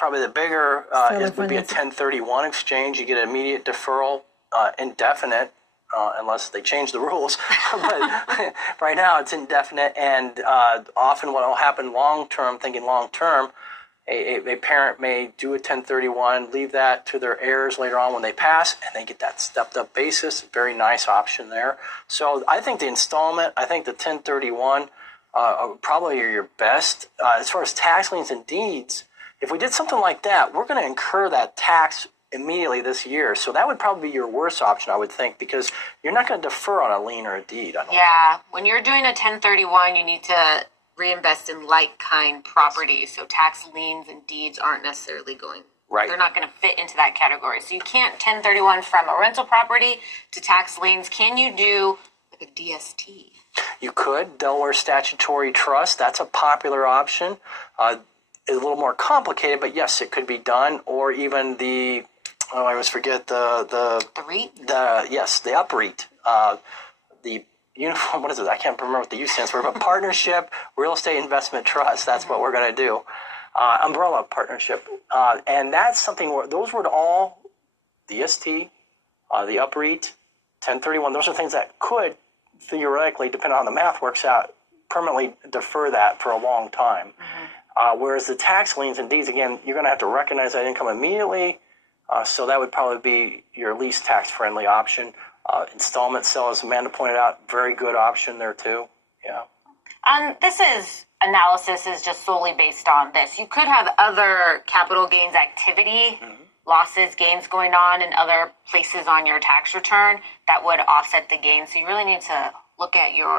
probably the bigger Seller would be a financing. 1031 exchange. You get an immediate deferral, indefinite, unless they change the rules. But right now it's indefinite, and often what will happen long-term, thinking long-term, a parent may do a 1031, leave that to their heirs later on when they pass, and they get that stepped-up basis. Very nice option there. So I think the installment, I think the 1031 probably are your best. As far as tax liens and deeds, if we did something like that, we're going to incur that tax immediately this year. So that would probably be your worst option, I would think, because you're not going to defer on a lien or a deed. Yeah, when you're doing a 1031, you need to reinvest in like-kind properties. So tax liens and deeds aren't necessarily going. Right. They're not going to fit into that category. So you can't 1031 from a rental property to tax liens. Can you do like a DST? You could. Delaware Statutory Trust, that's a popular option. It's a little more complicated, but yes, it could be done. Or even the, I always forget the REIT? The UPREIT. The uniform, what is it? I can't remember what the U stands for, but Partnership Real Estate Investment Trust, that's what we're going to do. Umbrella partnership. And that's something where those were all the ST, the UPREIT, 1031. Those are things that could theoretically, depending on how the math works out, permanently defer that for a long time. Whereas the tax liens and deeds, again, you're going to have to recognize that income immediately. So that would probably be your least tax-friendly option. Installment sale, as Amanda pointed out, very good option there too. Yeah. Analysis is just solely based on this. You could have other capital gains activity, losses, gains going on in other places on your tax return that would offset the gains. So you really need to look at your